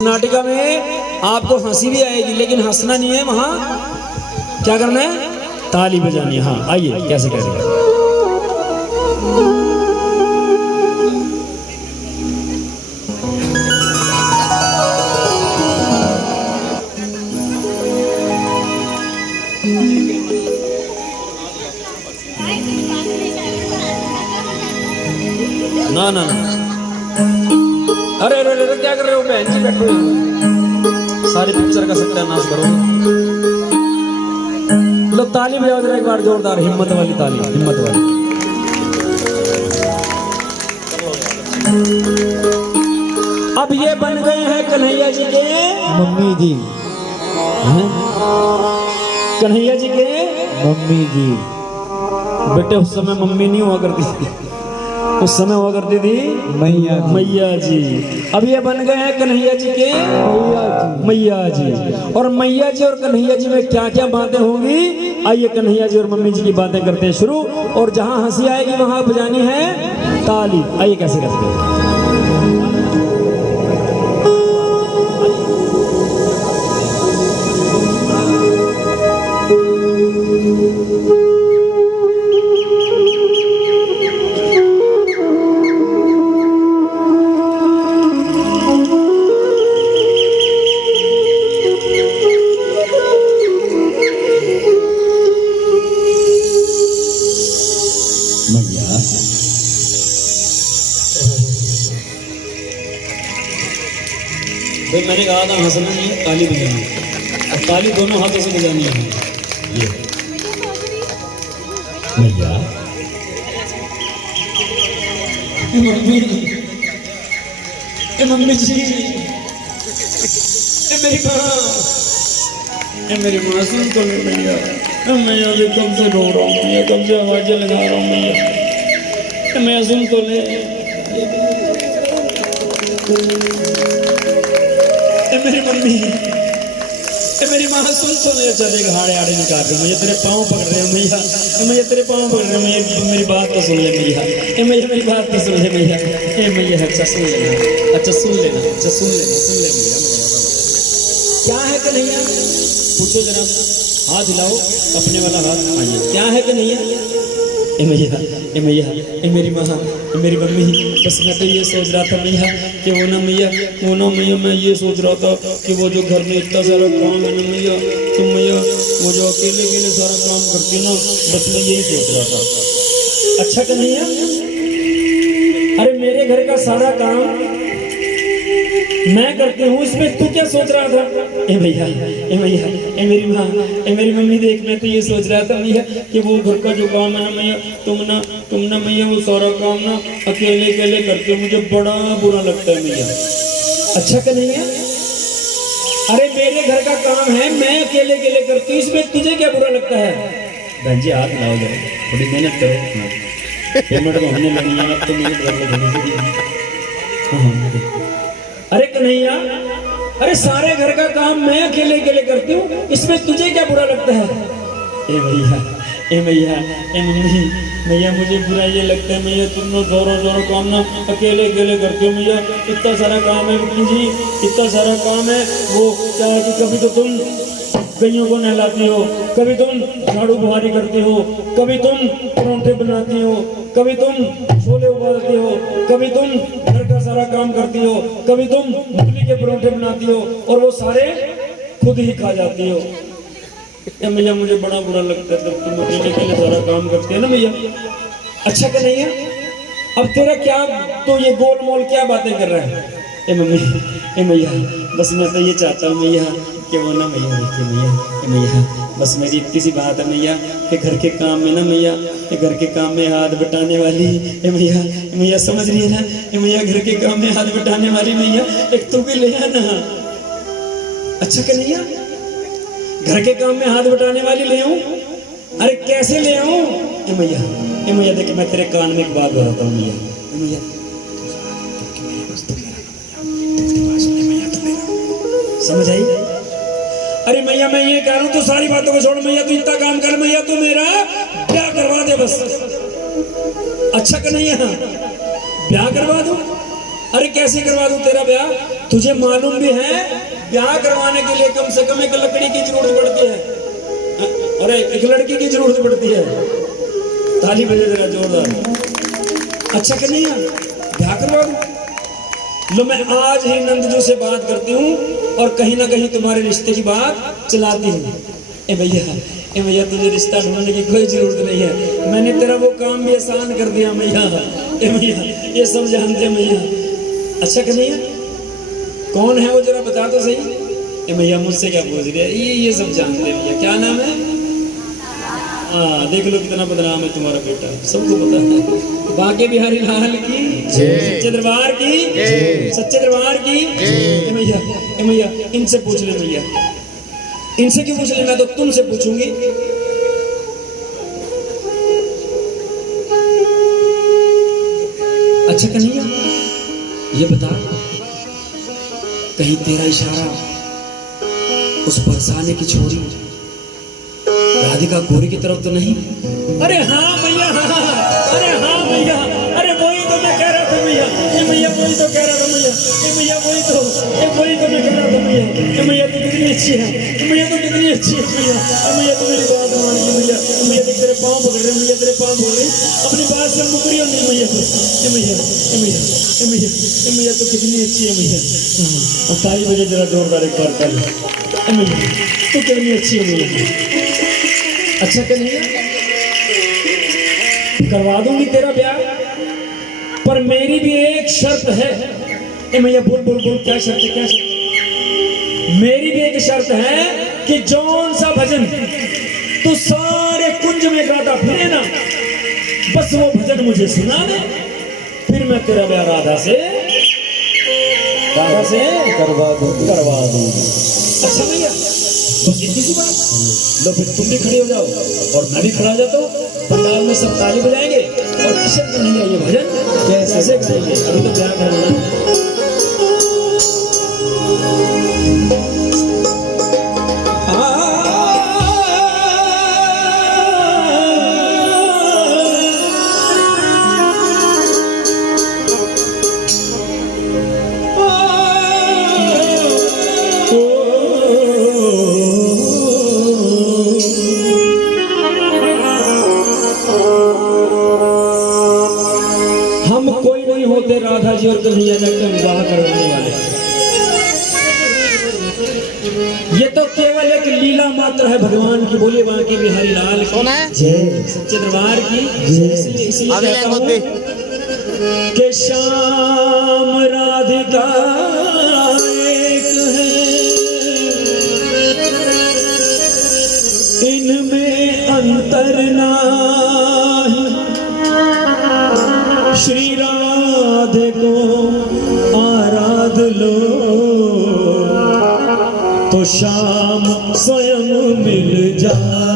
नाटिका में आपको हंसी भी आएगी लेकिन हंसना नहीं है, वहां क्या करना है, ताली बजानी है। हाँ आइए कैसे कर रहे हैं। ना ना ना, अरे अरे अरे क्या कर रहे हो, बहन जी बैठो, सारी पिक्चर का सत्यानाश करो। लो ताली बजाओ जरा एक बार जोरदार, हिम्मत वाली ताली, हिम्मत वाली। अब ये बन गए हैं कन्हैया जी के मम्मी जी, कन्हैया जी के मम्मी जी। बेटे उस समय मम्मी नहीं हुआ करती थी, उस समय हुआ करती थी मैया जी। मैया जी। अब ये बन गए हैं कन्हैया जी के मैया जी। और मैया जी और कन्हैया जी में क्या क्या बातें होंगी, आइए कन्हैया जी और मम्मी जी की बातें करते हैं शुरू। और जहां हंसी आएगी वहां बजानी है ताली। आइए कैसे करते हैं। भाई मैंने कहा था हंसना नहीं, ताली बजानी है। अब ताली दोनों हाथों से बजानी है। ये मैया, मम्मी, मम्मी जी, मेरी माँ, मेरी माँ सुन तो नहीं मैया, मैं अभी कब से रो रहा हूँ मैया, कब से आवाजें लगा रहा हूँ मैया, मैं सुन तो ले। मेरी मम्मी, मेरी माँ सुन तो ले, चले हाड़े आड़े निकाल रहे, मुझे तेरे पाँव पकड़ रहे हैं मैया, मुझे तेरे पाँव पकड़ रहे हैं, मेरी बात तो सुन ले मैया, मैया मेरी बात तो सुन ले मैया, मैया अच्छा सुन लेना, अच्छा सुन लेना, अच्छा सुन लेना, सुन ले मैया। क्या है कन्हैया, पूछो जरा, हाथ हिलाओ अपने वाला हाथ, आइए क्या है कन्हैया। मैया, मैया, मेरी माँ, मेरी मम्मी, बस मैं तो ये सोच रहा था मैया कि वो ना मैया, मैं ये सोच रहा था कि वो जो घर में इतना सारा काम है ना मैया, तो मैया वो जो अकेले अकेले सारा काम करती ना, बस मैं यही सोच रहा था। अच्छा कन्हैया, अरे मेरे घर का सारा काम मैं करती हूँ, इसमें तू क्या सोच रहा था। भैया, भैया, मेरी माँ, मेरी मम्मी देख, मैं तो ये सोच रहा था भैया कि वो घर का जो काम है ना मैया, तुम ना मैया वो सारा काम ना अकेले अकेले करते हो, मुझे बड़ा बुरा लगता है मैया। अच्छा कन्हैया, अरे मेरे घर का काम है, मैं अकेले अकेले करती हूँ, इसमें तुझे क्या बुरा लगता है। बहन जी हाथ लाओ जरा, थोड़ी मेहनत करो, पेमेंट तो होने लगी है, अब तो मेहनत कर। अरे कन्हैया, अरे सारे घर का काम मैं अकेले अकेले करती हूँ, इसमें तुझे क्या बुरा लगता है। भैया, भैया, मम्मी, भैया मुझे बुरा ये लगता है मैया, तुम लोग जोरों काम ना अकेले अकेले करते हो मैया, इतना सारा काम है मम्मी जी, इतना सारा काम है। वो क्या है कि कभी तो तुम गैयों को नहलाती हो, कभी तुम झाड़ू बुहारी करती हो, कभी तुम परोंठे बनाती हो, कभी तुम छोले उबालती हो, कभी तुम घर का सारा काम करती हो, कभी तुम मूली के परोंठे बनाती हो, और वो सारे खुद ही खा जाती हो। भैया मुझे बड़ा बुरा लगता है जब तुम अकेले अकेले सारा काम करते हो ना भैया। अच्छा कन्हैया, अब तेरा क्या तो ये गोलमोल क्या बातें कर रहा है। मम्मी, भैया, बस मैं तो ये चाहता हूँ भैया कि वो ना भैया, भैया बस मेरी इतनी सी बात है भैया कि घर के काम में ना भैया, घर के काम में हाथ बटाने वाली भैया, भैया समझ रही है ना भैया, घर के काम में हाथ बटाने वाली भैया, एक तू भी ले आना। अच्छा कन्हैया, घर के काम में हाथ बटाने वाली ले आऊं, अरे कैसे ले आऊं। भैया, भैया देख मैं तेरे कान में एक बात बताता हूँ भैया, भैया समझ आई। अरे मैया मैं ये कह रहा हूँ, तो सारी बातों को छोड़ मैया, तू इतना काम कर मैया, तू मेरा ब्याह करवा दे बस। अच्छा कन्हैया, ब्याह करवा दूं। अरे कैसे करवा दूं तेरा ब्याह? तुझे मालूम भी है ब्याह करवाने के लिए कम से कम एक लकड़ी की जरूरत पड़ती है, अरे एक लड़की की जरूरत पड़ती है। ताली बजे जरा जोरदार। अच्छा कन्हैया ब्याह करवा दूं? लो मैं आज ही नंदजू से बात करती हूँ और कहीं ना कहीं तुम्हारे रिश्ते की बात चलाती हूँ। ए भैया तुझे रिश्ता ढूंढने की कोई जरूरत नहीं है, मैंने तेरा वो काम भी आसान कर दिया मैया। ए भैया ये सब जानते हैं मैया। अच्छा कन्हैया कौन है वो जरा बता तो सही। ए भैया मुझसे क्या पूछ रहे हैं, ये सब जानते हैं भैया। क्या नाम है? हाँ देख लो कितना बदनाम है तुम्हारा बेटा, सबको पता है। बाके बिहारी लाल की सच्चे दरबार की, सच्चे दरबार की। ए भैया इनसे पूछ ले भैया। इनसे क्यों पूछ ले, मैं तो तुमसे पूछूंगी। अच्छा कन्हैया ये बता, कहीं तेरा इशारा उस बरसाने की छोरी राधिका गोरी की तरफ तो नहीं? अरे हाँ भैया, हाँ, अरे हाँ भैया, अरे वही तो मैं कह रहा था भैया। ये भैया वही तो कह रहा था भैया। ये भैया वही तो मैं कह रहा था भैया। ये भैया तो कितनी अच्छी है, ये भैया तो कितनी अच्छी है भैया। ये भैया तो मेरी बात मान गई भैया। ये भैया तो तेरे पाँव पकड़ रहे भैया, तेरे पाँव पकड़ रहे अपनी बात से मुकरी नहीं भैया। ये भैया ये भैया ये भैया ये भैया तो कितनी अच्छी है भैया। अब ताली बजे जरा जोरदार एक बार कर। ये भैया तो कितनी अच्छी है भैया। अच्छा कन्हैया करवा दूंगी तेरा ब्याह, पर मेरी भी एक शर्त है। ए भैया बोल बोल बोल क्या शर्त है, क्या शर्त? मेरी भी एक शर्त है कि जौन सा भजन तू सारे कुंज में गाता फिरे ना, बस वो भजन मुझे सुना दे, फिर मैं तेरा ब्याह राधा से करवा दूंगी। अच्छा भैया बस इतनी सी बात। लो फिर तुम भी खड़े हो जाओ और मैं भी खड़ा हो जाता हूँ। पंडाल में सब ताली बजाएंगे और किशन कन्हैया ये भजन कैसे गाएंगे। अभी तो ब्याह करना है। राधा जी और कन्हैया जी का विवाह करवाने वाले, ये तो केवल एक लीला मात्र है भगवान की। बोले बांके बिहारी लाल की जय, सच्चे दरबार की जय। इसलिए कहता हूं कि श्याम राधिका एक है, इनमें अंतर नाही, श्री राधे को आराध लो तो श्याम स्वयं मिल जाए।